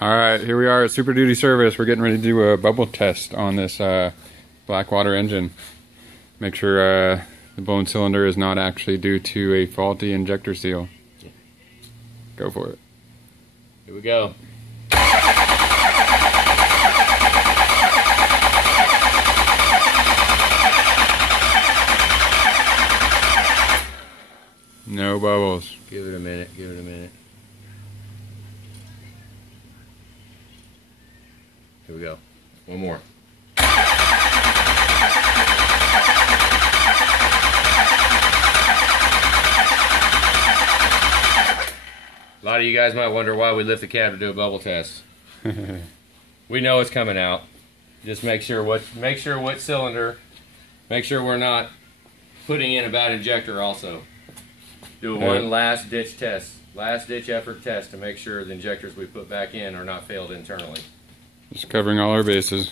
Alright, here we are at Super Duty Service. We're getting ready to do a bubble test on this Blackwater engine. Make sure the blown cylinder is not actually due to a faulty injector seal. Go for it. Here we go. No bubbles. Give it a minute, give it a minute. Here we go. One more. A lot of you guys might wonder why we lift the cab to do a bubble test. We know it's coming out. Just make sure what cylinder. Make sure we're not putting in a bad injector also. Do one last ditch test. Last ditch effort test to make sure the injectors we put back in are not failed internally. Just covering all our bases.